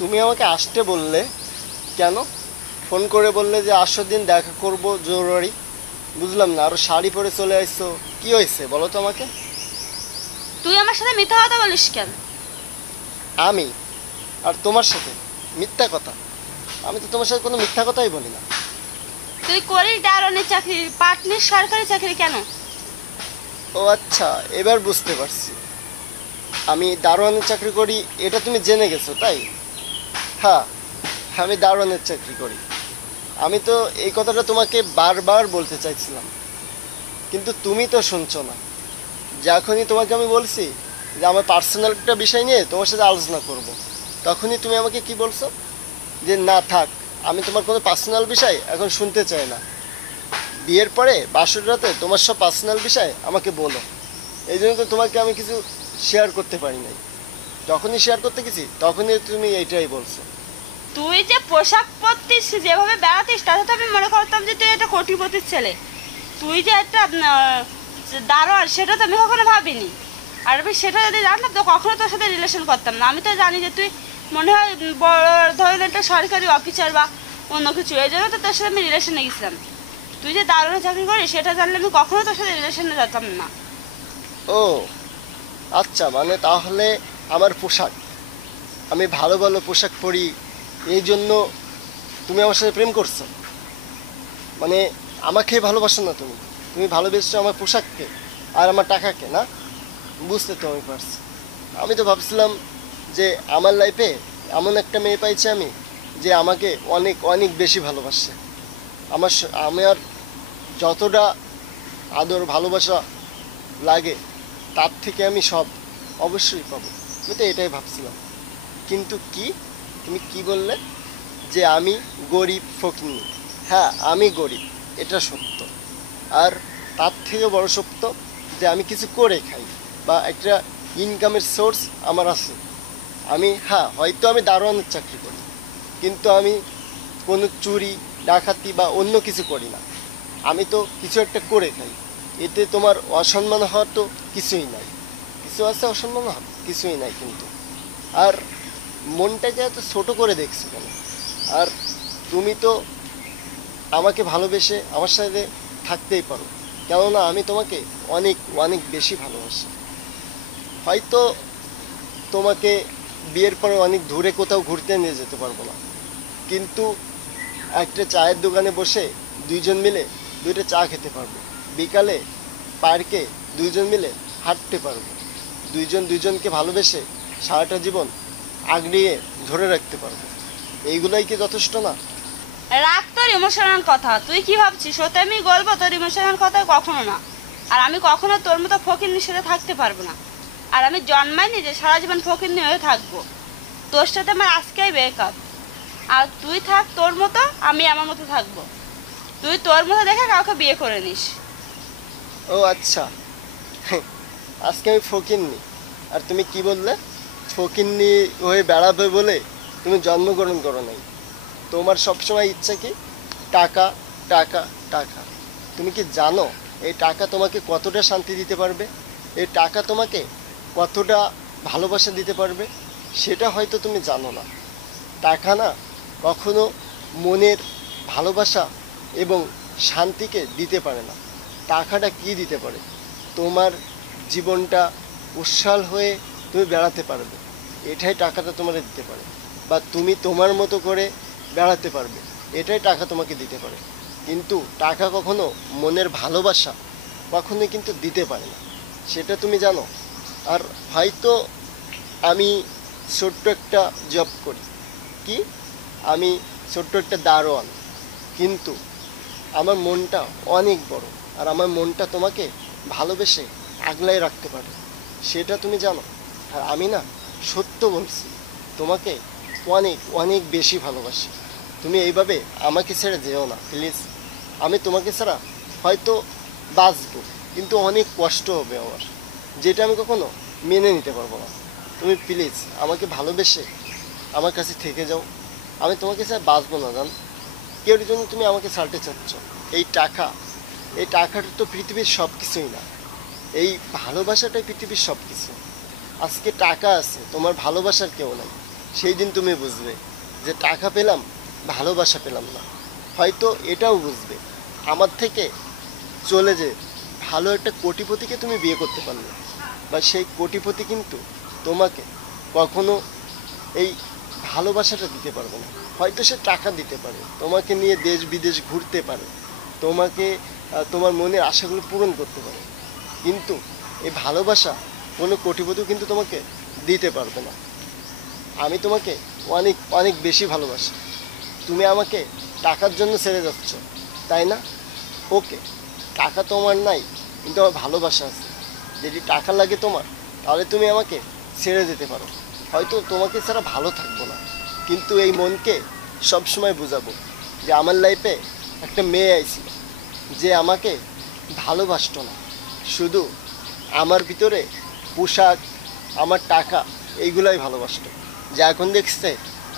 তুমি আমাকে আসতে বললে কেন? ফোন করে বললে যে আসো দিন দেখা করব জরুরি। বুঝলাম না, আরো শাড়ি পরে চলে আসছো, কি হয়েছে বলো তো আমাকে। তুই আমার সাথে মিথ্যা কথা বলিস কেন? আমি আর তোমার সাথে মিথ্যা কথা? আমি তো তোমার সাথে কোনো মিথ্যা কথাই বলি না। তুই করিস দারোয়ানের চাকরি, পাটনির সরকারি চাকরি কেন? ও আচ্ছা, এবার বুঝতে পারছি। আমি দারোয়ানের চাকরি করি এটা তুমি জেনে গেছো তাই? হ্যাঁ, আমি দারোয়ানের চাকরি করি। আমি তো এই কথাটা তোমাকে বারবার বলতে চাইছিলাম, কিন্তু তুমি তো শুনছো না। যখনই তোমাকে আমি বলছি যে আমার পার্সোনাল একটা বিষয় নিয়ে তোমার সাথে আলোচনা করব, তখনই তুমি আমাকে কি বলছো যে না থাক, আমি তোমার কোনো পার্সোনাল বিষয় এখন শুনতে চাই না। বিয়ের পরে বাসর রাতে তোমার সব পার্সোনাল বিষয় আমাকে বলো। এই জন্য তো তোমাকে আমি কিছু শেয়ার করতে পারি নাই। যখনই শেয়ার করতে গেছি তখনই তুমি এইটাই বলছো। তুই যে পোশাক পরতিস, যেভাবে বেড়াতিস, তাতে তো আমি মনে করতাম যে তুই একটা কোটিপতির ছেলে। তুই যে একটা যে দারোয়ান, সেটা তো আমি কখনো ভাবিনি। আর আমি সেটা যদি জানতাম তো কখনো তোর সাথে রিলেশন করতাম না। আমি তো জানি যে তুই মনে হয় বড় ধরনের একটা সরকারি অফিসার বা অন্য কিছু, এই জন্য তো তোর সাথে আমি রিলেশনে গেছিলাম। তুই যে দারোয়ানের চাকরি করিস সেটা জানলে আমি কখনো তোর সাথে রিলেশনে যেতাম না। ও আচ্ছা, মানে তাহলে আমার পোশাক, আমি ভালো ভালো পোশাক পরি, এই জন্য তুমি আমার সাথে প্রেম করছো? মানে আমাকে ভালোবাসো না তুমি? তুমি ভালোবেসছো আমার পোশাককে আর আমার টাকাকে, না? বুঝতে তো আমি পারছি। আমি তো ভাবছিলাম যে আমার লাইফে এমন একটা মেয়ে পাইছি আমি, যে আমাকে অনেক অনেক বেশি ভালোবাসে। আমার যতটা আদর ভালোবাসা লাগে তার থেকে আমি সব অবশ্যই পাবো। আমি তো এটাই ভাবছিলাম। কিন্তু কি, তুমি কি বললে যে আমি গরিব ফকিন্নি? হ্যাঁ, আমি গরিব, এটা সত্য। আর তার থেকে বড় সত্য যে আমি কিছু করে খাই, বা একটা ইনকামের সোর্স আমার আছে। হ্যাঁ, হয়তো আমি দারোয়ানের চাকরি করি, কিন্তু আমি কোনো চুরি ডাকাতি বা অন্য কিছু করি না। আমি তো কিছু একটা করে খাই। এতে তোমার অসম্মান হওয়ার তো কিছুই নাই। কিছু আছে অসম্মান হওয়ার? কিছুই নাই কিন্তু। আর মনটাকে এত ছোট করে দেখছো কেন? আর তুমি তো আমাকে ভালোবেসে আমার সাথে থাকতেই পারো, কেননা আমি তোমাকে অনেক অনেক বেশি ভালোবাসি। হয়তো তোমাকে বিয়ের পরে অনেক দূরে কোথাও ঘুরতে নিয়ে যেতে পারবো না, কিন্তু একটা চায়ের দোকানে বসে দুইজন মিলে দুইটা চা খেতে পারবো। বিকালে পার্কে দুইজন মিলে হাঁটতে পারবো। দুইজন দুইজনকে ভালোবেসে সারাটা জীবন আগলিয়ে ধরে রাখতে পারবো। এইগুলাই কি যথেষ্ট না? রাখ তোর ইমোশনাল কথা। তুই কি ভাবছিস ওতে আমি গলবো? তোর ইমোশনাল কথা কখনো না। আর আমি কখনো তোর মতো ফকিন্নির সাথে থাকতে পারবো না। আর আমি জন্মাইনি যে সারা জীবন ফকিন্নি হয়ে থাকবো। তোর সাথে আমার আজকেই ব্রেকআপ। আর তুই থাক তোর মতো, আমি আমার মতো থাকবো। তুই তোর মতো দেখে কাউকে বিয়ে করে নিস। ও আচ্ছা, আজকে আমি ফকিন্নি, আর তুমি কি বললে? ফকিন্নি হয়ে বেড়াবে বলে তুমি জন্মগ্রহণ করো নাই। তোমার সবসময় ইচ্ছা কি? টাকা, টাকা, টাকা। তুমি কি জানো এই টাকা তোমাকে কতটা শান্তি দিতে পারবে? এই টাকা তোমাকে কতটা ভালোবাসা দিতে পারবে? সেটা হয়তো তুমি জানো না। টাকা না কখনো মনের ভালোবাসা এবং শান্তিকে দিতে পারে না। টাকাটা কি দিতে পারে? তোমার জীবনটা উৎসাহ হয়ে তুমি বেড়াতে পারবে, এটাই টাকাটা তোমার দিতে পারে। বা তুমি তোমার মতো করে বেড়াতে পারবে, এটাই টাকা তোমাকে দিতে পারে। কিন্তু টাকা কখনো মনের ভালোবাসা কখনোই কিন্তু দিতে পারে না, সেটা তুমি জানো। আর হয়তো আমি ছোট্ট একটা জব করি, কি, আমি ছোট্ট একটা দারোয়ান, কিন্তু আমার মনটা অনেক বড়। আর আমার মনটা তোমাকে ভালোবেসে আগলাই রাখতে পারে, সেটা তুমি জানো। আর আমি না, সত্য বলছি, তোমাকে অনেক অনেক বেশি ভালোবাসি। তুমি এইভাবে আমাকে ছেড়ে যেও না প্লিজ। আমি তোমাকে ছাড়া হয়তো বাঁচবো, কিন্তু অনেক কষ্ট হবে আমার, যেটা আমি কখনো মেনে নিতে পারবো না। তুমি প্লিজ আমাকে ভালোবেসে আমার কাছে থেকে যাও। আমি তোমাকে ছাড়া বাঁচবো না জান। কেউ জন্য তুমি আমাকে ছাড়তে চাচ্ছ? এই টাকা, এই টাকাটা তো পৃথিবীর সব কিছুই না। এই ভালোবাসাটাই পৃথিবীর সব কিছু। আজকে টাকা আছে, তোমার ভালোবাসার কেউ নাই। সেই দিন তুমি বুঝবে যে টাকা পেলাম, ভালোবাসা পেলাম না। হয়তো এটাও বুঝবে আমার থেকে চলে যে ভালো একটা কোটিপতিকে তুমি বিয়ে করতে পারলে, বা সেই কোটিপতি কিন্তু তোমাকে কখনো এই ভালোবাসাটা দিতে পারবে না। হয়তো সে টাকা দিতে পারে, তোমাকে নিয়ে দেশ বিদেশ ঘুরতে পারে, তোমাকে তোমার মনের আশাগুলো পূরণ করতে পারে, কিন্তু এই ভালোবাসা কোনো কোটিপতিও কিন্তু তোমাকে দিতে পারবে না। আমি তোমাকে অনেক অনেক বেশি ভালোবাসি। তুমি আমাকে টাকার জন্য ছেড়ে যাচ্ছ, তাই না? ওকে, টাকা তোমার নাই, কিন্তু আমার ভালোবাসা আছে। যদি টাকা লাগে তোমার, তাহলে তুমি আমাকে ছেড়ে যেতে পারো। হয়তো তোমাকে ছাড়া ভালো থাকবো না, কিন্তু এই মনকে সবসময় বোঝাবো যে আমার লাইফে একটা মেয়ে আইছিল যে আমাকে ভালোবাসতো না, শুধু আমার ভিতরে পোশাক, আমার টাকা এইগুলাই ভালোবাসতো। যে এখন দেখছে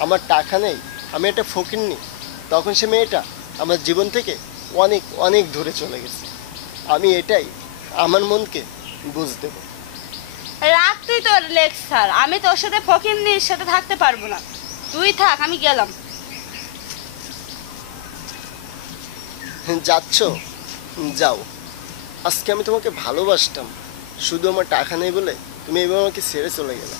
আমার টাকা নেই, আমি একটা ফকিন্নি, তখন সে মেয়েটা আমার জীবন থেকে অনেক অনেক দূরে চলে গেছে। আমি এটাই আমার মনকে বুঝতে দেবো। রাখ তুই তোর লেকচার, আমি তোর সাথে ফকিন্নির সাথে থাকতে পারবো না। তুই থাক, আমি গেলাম। যাচ্ছ? যাও। আজকে আমি তোমাকে ভালোবাসতাম, শুধু আমার টাকা নেই বলে তুমি এবার আমাকে ছেড়ে চলে গেলে।